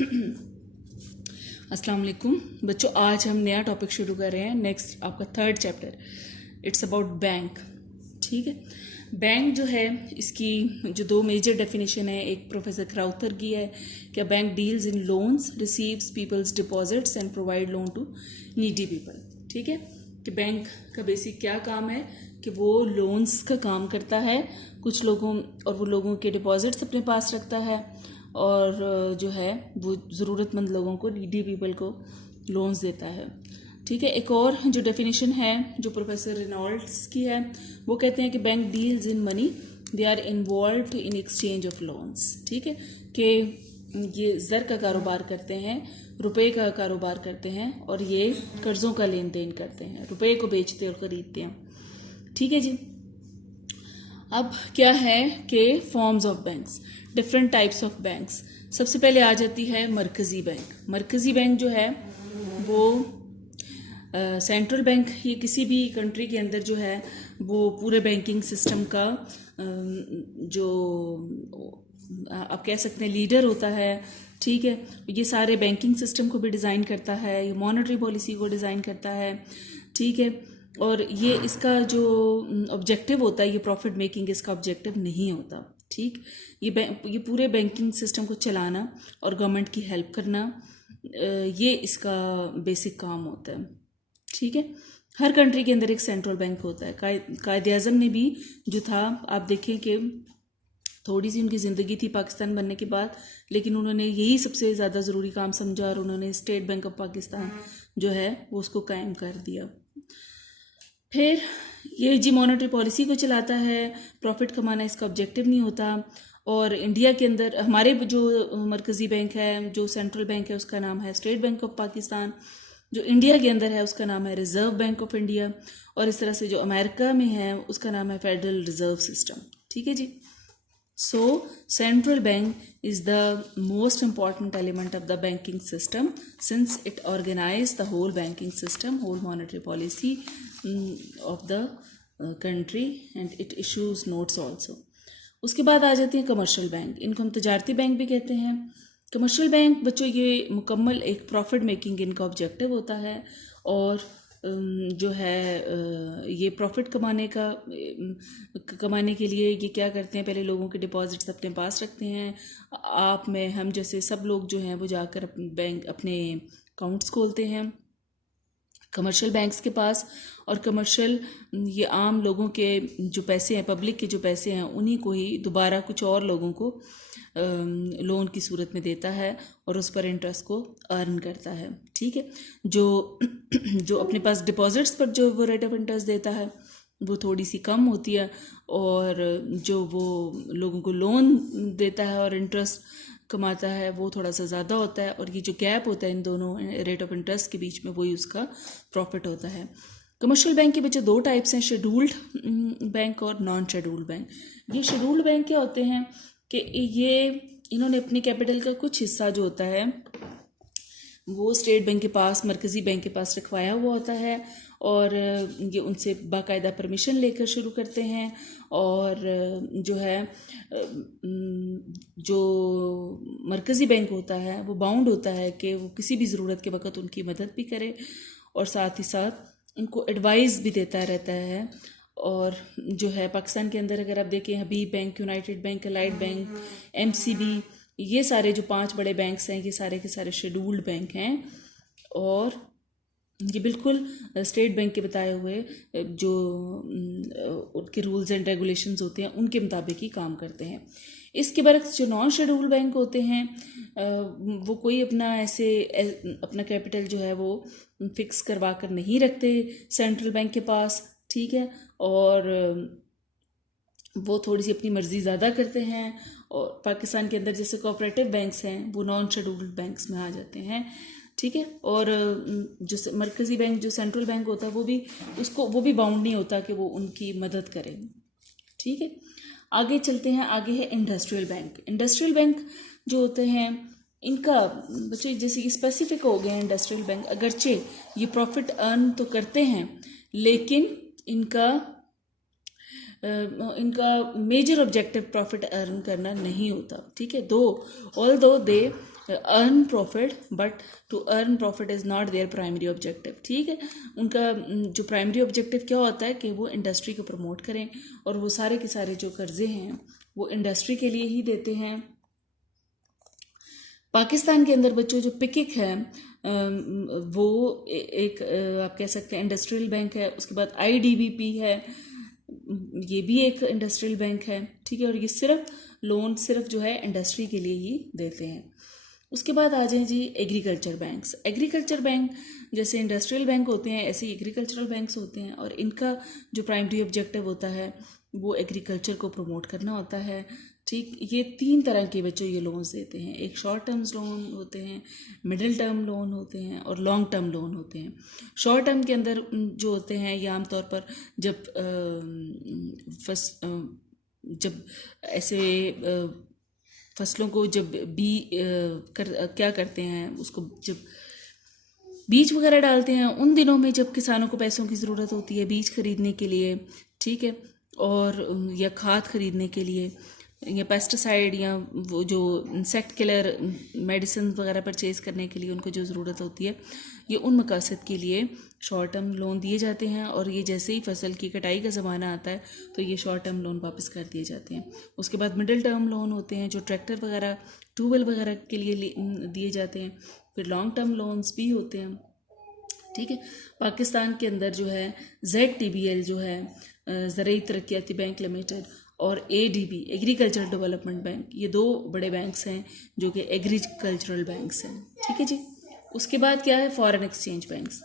अस्सलाम वालेकुम बच्चों, आज हम नया टॉपिक शुरू कर रहे हैं। नेक्स्ट आपका third chapter, it's about bank. ठीक है, बैंक जो है इसकी जो दो मेजर डेफिनेशन है, एक प्रोफेसर क्राउथर की है कि bank deals in loans, receives peoples deposits and provide loan to needy people. ठीक है, कि बैंक का बेसिक क्या काम है कि वो लोन्स का काम करता है कुछ लोगों, और वो लोगों के डिपॉजिट्स अपने पास रखता है और जो है वो ज़रूरतमंद लोगों को, नीडी पीपल को लोन्स देता है। ठीक है, एक और जो डेफिनेशन है जो प्रोफेसर रेनॉल्ड्स की है, वो कहते हैं कि bank deals in money, they are involved in exchange of loans. ठीक है, कि ये ज़र का कारोबार करते हैं, रुपए का कारोबार करते हैं और ये कर्ज़ों का लेन देन करते हैं, रुपए को बेचते और ख़रीदते हैं। ठीक है जी, अब क्या है कि forms of banks, different types of banks. सबसे पहले आ जाती है मरकज़ी बैंक। मरकज़ी बैंक जो है वो सेंट्रल बैंक, ये किसी भी कंट्री के अंदर जो है वो पूरे बैंकिंग सिस्टम का जो आप कह सकते हैं लीडर होता है। ठीक है, ये सारे बैंकिंग सिस्टम को भी डिज़ाइन करता है, ये मॉनेटरी पॉलिसी को डिज़ाइन करता है। ठीक है, और ये इसका जो ऑब्जेक्टिव होता है, ये प्रॉफिट मेकिंग इसका ऑब्जेक्टिव नहीं होता। ठीक, ये पूरे बैंकिंग सिस्टम को चलाना और गवर्नमेंट की हेल्प करना, ये इसका बेसिक काम होता है। ठीक है, हर कंट्री के अंदर एक सेंट्रल बैंक होता है। कायदे आज़म ने भी जो था, आप देखें कि थोड़ी सी उनकी ज़िंदगी थी पाकिस्तान बनने के बाद, लेकिन उन्होंने यही सबसे ज़्यादा ज़रूरी काम समझा और उन्होंने स्टेट बैंक ऑफ पाकिस्तान जो है वो उसको कायम कर दिया। फिर ये जी मॉनेटरी पॉलिसी को चलाता है, प्रॉफिट कमाना इसका ऑब्जेक्टिव नहीं होता। और इंडिया के अंदर हमारे जो मरकज़ी बैंक है, जो सेंट्रल बैंक है, उसका नाम है स्टेट बैंक ऑफ पाकिस्तान। जो इंडिया के अंदर है उसका नाम है रिज़र्व बैंक ऑफ इंडिया, और इस तरह से जो अमेरिका में है उसका नाम है फेडरल रिज़र्व सिस्टम। ठीक है जी, so central bank is the most important element of the banking system since it organizes the whole banking system, whole monetary policy of the country, and it issues notes also. उसके बाद आ जाती है commercial bank. इनको हम तजारती bank भी कहते हैं। Commercial bank बच्चों ये मुकम्मल एक प्रॉफिट मेकिंग इनका ऑब्जेक्टिव होता है, और जो है ये प्रॉफिट कमाने के लिए ये क्या करते हैं, पहले लोगों के डिपॉजिट्स अपने पास रखते हैं। आप में हम जैसे सब लोग जो हैं वो जाकर अपने अकाउंट्स खोलते हैं कमर्शियल बैंक्स के पास, और कमर्शियल ये आम लोगों के जो पैसे हैं, पब्लिक के जो पैसे हैं, उन्हीं को ही दोबारा कुछ और लोगों को लोन की सूरत में देता है और उस पर इंटरेस्ट को अर्न करता है। ठीक है, जो अपने पास डिपॉजिट्स पर जो वो रेट ऑफ इंटरेस्ट देता है वो थोड़ी सी कम होती है, और जो वो लोगों को लोन देता है और इंटरेस्ट कमाता है वो थोड़ा सा ज़्यादा होता है, और ये जो गैप होता है इन दोनों रेट ऑफ इंटरेस्ट के बीच में, वही उसका प्रॉफिट होता है। कमर्शियल बैंक के बच्चे दो टाइप्स हैं, शेड्यूल्ड बैंक और नॉन शेड्यूल्ड बैंक। ये शेड्यूल्ड बैंक क्या होते हैं कि ये इन्होंने अपने कैपिटल का कुछ हिस्सा जो होता है वो स्टेट बैंक के पास, मरकज़ी बैंक के पास रखवाया हुआ होता है, और ये उनसे बाकायदा परमिशन लेकर शुरू करते हैं, और जो है जो मरकज़ी बैंक होता है वो बाउंड होता है कि वो किसी भी ज़रूरत के वक्त उनकी मदद भी करे, और साथ ही साथ उनको एडवाइस भी देता रहता है। और जो है पाकिस्तान के अंदर अगर आप देखें, Habib bank, United bank, Allied bank, MCB, ये सारे जो 5 बड़े बैंक्स हैं, ये सारे के सारे शेड्यूल्ड बैंक हैं, और ये बिल्कुल स्टेट बैंक के बताए हुए जो उनके रूल्स एंड रेगुलेशंस होते हैं उनके मुताबिक ही काम करते हैं। इसके बरक्स जो नॉन शेड्यूल्ड बैंक होते हैं वो कोई अपना कैपिटल जो है वो फिक्स करवा कर नहीं रखते सेंट्रल बैंक के पास। ठीक है, और वो थोड़ी सी अपनी मर्ज़ी ज़्यादा करते हैं, और पाकिस्तान के अंदर जैसे कोऑपरेटिव बैंक्स हैं वो नॉन शेड्यूल्ड बैंक्स में आ जाते हैं। ठीक है, और जो मरकज़ी बैंक, जो सेंट्रल बैंक होता है, वो भी बाउंड नहीं होता कि वो उनकी मदद करे। ठीक है, आगे चलते हैं। आगे है इंडस्ट्रियल बैंक। इंडस्ट्रियल बैंक जो होते हैं इनका बच्चे जैसे स्पेसिफिक हो गए हैं इंडस्ट्रियल बैंक, अगरचे ये प्रॉफिट अर्न तो करते हैं, लेकिन इनका मेजर ऑब्जेक्टिव प्रॉफिट अर्न करना नहीं होता। ठीक है, although they earn profit, but to earn profit is not their primary objective. ठीक है, उनका जो प्राइमरी ऑब्जेक्टिव क्या होता है कि वो इंडस्ट्री को प्रमोट करें, और वो सारे के सारे जो कर्जे हैं वो इंडस्ट्री के लिए ही देते हैं। पाकिस्तान के अंदर बच्चों जो पिकिक है वो एक आप कह सकते हैं इंडस्ट्रियल बैंक है। उसके बाद आईडीबीपी है, ये भी एक इंडस्ट्रियल बैंक है। ठीक है, और ये सिर्फ लोन सिर्फ जो है इंडस्ट्री के लिए ही देते हैं। उसके बाद आ जाए जी एग्रीकल्चर बैंक्स। एग्रीकल्चर बैंक जैसे इंडस्ट्रियल बैंक होते हैं ऐसे ही एग्रीकल्चरल बैंक्स होते हैं, और इनका जो प्राइमरी ऑब्जेक्टिव होता है वो एग्रीकल्चर को प्रमोट करना होता है। ठीक, ये 3 तरह के बच्चों ये लोन्स देते हैं। एक शॉर्ट टर्म्स लोन होते हैं, मिडिल टर्म लोन होते हैं, और लॉन्ग टर्म लोन होते हैं। शॉर्ट टर्म के अंदर जो होते हैं ये आमतौर पर जब ऐसे फसलों को जब क्या करते हैं, उसको जब बीज वगैरह डालते हैं उन दिनों में जब किसानों को पैसों की ज़रूरत होती है बीज खरीदने के लिए। ठीक है, और या खाद खरीदने के लिए, या पेस्टिसाइड, या वो जो इंसेक्ट किलर मेडिसिन वगैरह परचेज़ करने के लिए उनको जो ज़रूरत होती है, ये उन मकसद के लिए शॉर्ट टर्म लोन दिए जाते हैं। और ये जैसे ही फसल की कटाई का ज़माना आता है तो ये शॉर्ट टर्म लोन वापस कर दिए जाते हैं। उसके बाद मिडिल टर्म लोन होते हैं जो ट्रैक्टर वगैरह ट्यूबवेल वगैरह के लिए दिए जाते हैं। फिर लॉन्ग टर्म लोन्स भी होते हैं। ठीक है, पाकिस्तान के अंदर जो है ZTBL जो है ज़राई तरक्याती बैंक लिमिटेड, और ADB एग्रीकल्चर डेवलपमेंट बैंक, ये 2 बड़े बैंक्स हैं जो कि एग्रीकल्चरल बैंक्स हैं। ठीक है जी। उसके बाद क्या है, foreign exchange banks.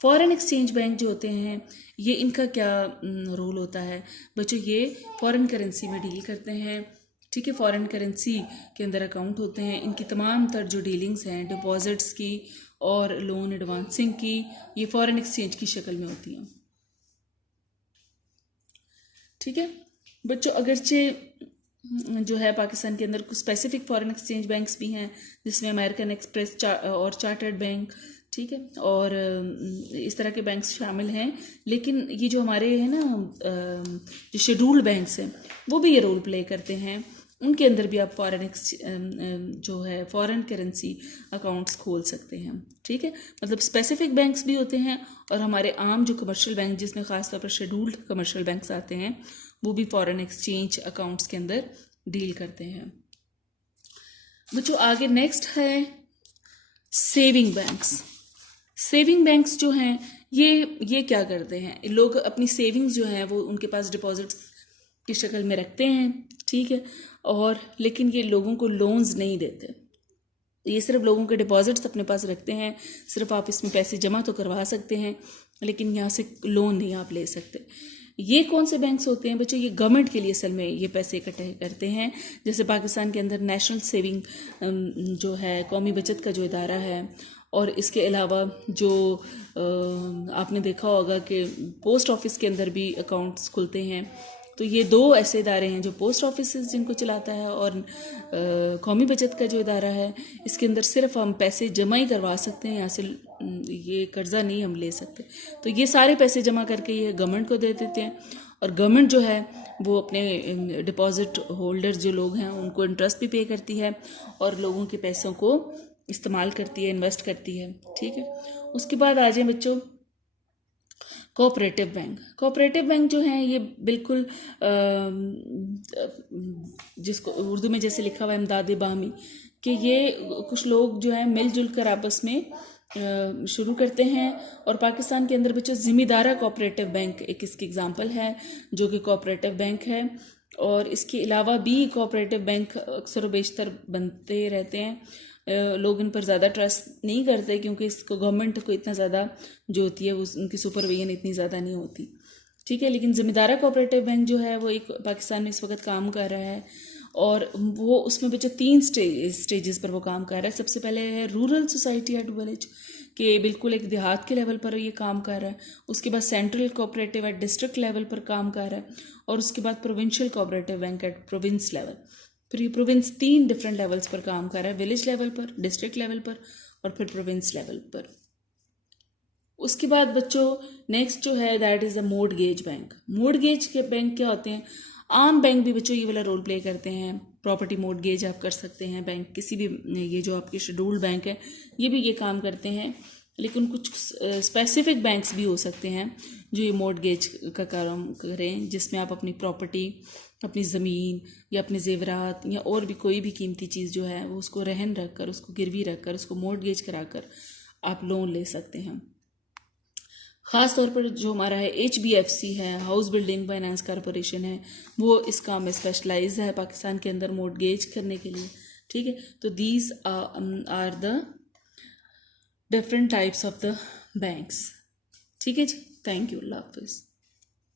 Foreign exchange bank जो होते हैं ये इनका क्या रोल होता है बच्चों, ये फॉरेन करेंसी में डील करते हैं। ठीक है, फॉरेन करेंसी के अंदर अकाउंट होते हैं। इनकी तमाम तर जो डीलिंग्स हैं डिपॉजिट्स की और लोन एडवांसिंग की, ये फॉरेन एक्सचेंज की शक्ल में होती हैं। ठीक है बच्चों, अगरचे जो है पाकिस्तान के अंदर कुछ स्पेसिफिक फॉरेन एक्सचेंज बैंक्स भी हैं जिसमें अमेरिकन एक्सप्रेस और चार्टर्ड बैंक, ठीक है, और इस तरह के बैंक्स शामिल हैं। लेकिन ये जो हमारे हैं ना जो शेड्यूल्ड बैंक्स हैं वो भी ये रोल प्ले करते हैं। उनके अंदर भी आप जो है फॉरेन करेंसी अकाउंट्स खोल सकते हैं। ठीक है, मतलब स्पेसिफिक बैंक्स भी होते हैं, और हमारे आम जो कमर्शियल बैंक जिसमें ख़ासतौर पर शेड्यूल्ड कमर्शियल बैंक्स आते हैं वो भी फॉरेन एक्सचेंज अकाउंट्स के अंदर डील करते हैं। बच्चों आगे नेक्स्ट है सेविंग बैंक्स। सेविंग बैंक्स जो हैं ये क्या करते हैं, लोग अपनी सेविंग्स जो हैं वो उनके पास डिपॉजिट्स की शक्ल में रखते हैं। ठीक है, और लेकिन ये लोगों को लोन्स नहीं देते, ये सिर्फ लोगों के डिपॉजिट्स अपने पास रखते हैं। सिर्फ आप इसमें पैसे जमा तो करवा सकते हैं लेकिन यहाँ से लोन नहीं आप ले सकते। ये कौन से बैंक्स होते हैं बच्चों, ये गवर्नमेंट के लिए असल में ये पैसे इकट्ठे करते हैं। जैसे पाकिस्तान के अंदर नेशनल सेविंग जो है कौमी बचत का जो इदारा है, और इसके अलावा जो आपने देखा होगा कि पोस्ट ऑफिस के अंदर भी अकाउंट्स खुलते हैं। तो ये 2 ऐसे इदारे हैं जो पोस्ट ऑफिस जिनको चलाता है और कौमी बचत का जो इदारा है, इसके अंदर सिर्फ हम पैसे जमा ही करवा सकते हैं, यहाँ से ये कर्ज़ा नहीं हम ले सकते। तो ये सारे पैसे जमा करके ये गवर्नमेंट को दे देते हैं, और गवर्नमेंट जो है वो अपने डिपॉजिट होल्डर्स जो लोग हैं उनको इंटरेस्ट भी पे करती है और लोगों के पैसों को इस्तेमाल करती है, इन्वेस्ट करती है। ठीक है, उसके बाद आ जाए बच्चों कोऑपरेटिव बैंक। कोऑपरेटिव बैंक जो हैं ये बिल्कुल जिसको उर्दू में जैसे लिखा हुआ है इमदाद बाहमी, कि ये कुछ लोग जो है मिलजुल कर आपस में शुरू करते हैं। और पाकिस्तान के अंदर बच्चों ज़िम्मेदारा कोऑपरेटिव बैंक एक इसकी एग्जांपल है जो कि कोऑपरेटिव बैंक है। और इसके अलावा भी कोऑपरेटिव बैंक अक्सर व बेशतर बनते रहते हैं। लोग इन पर ज़्यादा ट्रस्ट नहीं करते क्योंकि इसको गवर्नमेंट को इतना ज़्यादा जो होती है वो उनकी सुपरविजन इतनी ज़्यादा नहीं होती। ठीक है, लेकिन ज़िम्मेदारा कोऑपरेटिव बैंक जो है वो एक पाकिस्तान में इस वक्त काम कर रहा है, और वो उसमें बच्चे 3 स्टेजेस पर वो काम कर रहा है। सबसे पहले है रूरल सोसाइटी एट विलेज, कि बिल्कुल एक देहात के लेवल पर ये काम कर रहा है। उसके बाद central cooperative at district level पर काम कर रहा है, और उसके बाद provincial cooperative bank at province level. फिर ये प्रोविंस 3 डिफरेंट लेवल्स पर काम कर रहा है, विलेज लेवल पर, डिस्ट्रिक्ट लेवल पर और फिर प्रोविंस लेवल पर। उसके बाद बच्चों नेक्स्ट जो है that is the mortgage bank. Mortgage के बैंक क्या होते हैं, आम बैंक भी बच्चों ये वाला रोल प्ले करते हैं। प्रॉपर्टी मॉर्गेज आप कर सकते हैं। बैंक किसी भी, ये जो आपके शेड्यूल्ड बैंक है ये भी ये काम करते हैं, लेकिन कुछ स्पेसिफिक बैंक्स भी हो सकते हैं जो ये मॉर्गेज का काम करें, जिसमें आप अपनी प्रॉपर्टी, अपनी ज़मीन या अपने जेवरात या और भी कोई भी कीमती चीज़ जो है वो उसको रहन रख कर, उसको गिरवी रख कर, उसको मॉर्गेज करा कर आप लोन ले सकते हैं। ख़ास तौर पर जो हमारा है HBFC है, हाउस बिल्डिंग फाइनेंस कॉरपोरेशन है, वो इस काम में स्पेशलाइज है पाकिस्तान के अंदर मॉर्गेज करने के लिए। ठीक है, तो these are the different types of the banks. ठीक है जी, थैंक यू, अल्लाह हाफिज़।